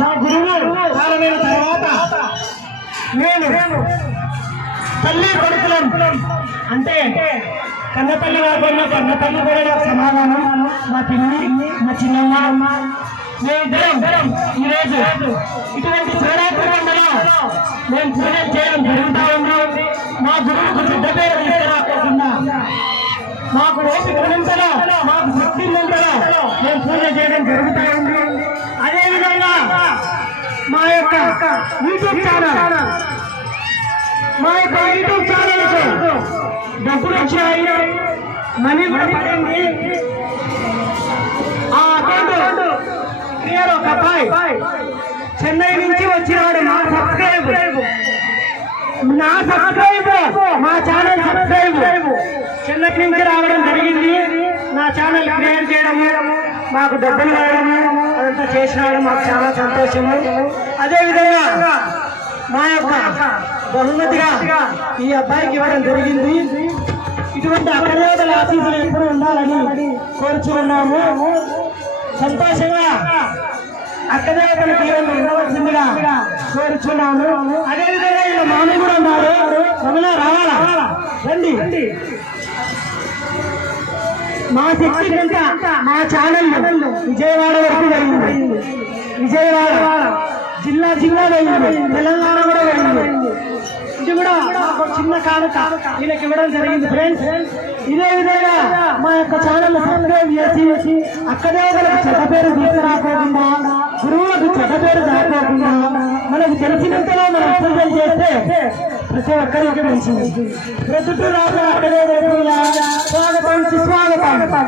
నా గురువు కాలమైన తర్వాత నేను తల్లి కొడుకులం అంటే కన్నతల్లి కాకుండా కన్నతల్లి కూడా నాకు సమాధానం. మా పిన్ని మా చిన్నమ్మ మేమిద్దరం ఈరోజు ఇటువంటి శివరాత్రిలో మేము పూజలు చేయడం జరుగుతూ ఉంది. మా గురువుకు చెడ్డ పేరు తీసుకురాకుండా మాకు ఓపిక ఉన్నంతలో మాకు శక్తి ఉన్నంతలో మేము పూజ చేయడం జరుగుతూ ఉంది. అదేవిధంగా మా యొక్క యూట్యూబ్ ఛానల్ డబ్బులు వచ్చాయి, మనీ కూడా పడింది. ఆ అకౌంట్ క్లియర్. ఒక అబ్బాయి చెన్నై నుంచి వచ్చినాడు. నా సబ్స్క్రైబ్ మా ఛానల్ సబ్స్క్రైబ్ చెన్నై నుంచి రావడం జరిగింది. నా ఛానల్ క్రియేట్ చేయడము మాకు డబ్బులు రావడము అదంతా చేసినాడు. మాకు చాలా సంతోషము. అదేవిధంగా మా యొక్క బహుమతిగా ఈ అబ్బాయికి ఇవ్వడం జరిగింది. ఇటువంటి అక్కడేదల ఆశీస్సులు ఎప్పుడు ఉండాలని కోరుచున్నాము. సంతోషంగా అక్కదేవతలకు ఇవ్వవలసిందిగా కోరుచున్నాము. అదేవిధంగా ఇలా మామ కూడా ఉన్నారు. రమణ రావాలా? రండి. మా శక్తి అంతా మా ఛానల్ విజయవాడ వరకు జరిగింది. విజయవాడ జిల్లా వెళ్ళింది, తెలంగాణ కూడా వెళ్ళింది. ఇది కూడా చిన్న కానుక వీళ్ళకి ఇవ్వడం జరిగింది ఫ్రెండ్స్. ఇదే విధంగా మా యొక్క ఛానల్ సబ్స్క్రైబ్ చేసి అక్కదేవతలకు చెడ్డ పేరు తీసుకురాకోకుండా, గురువులకు చెడ్డ పేరు రాకోకుండా మనకు తెలిసినంతలో మనం పూజలు చేస్తే ప్రతి ఒక్కరికి మంచిది. ప్రొద్దుటూరు రాజు అక్కడే స్వాగతం సుస్వాగతం.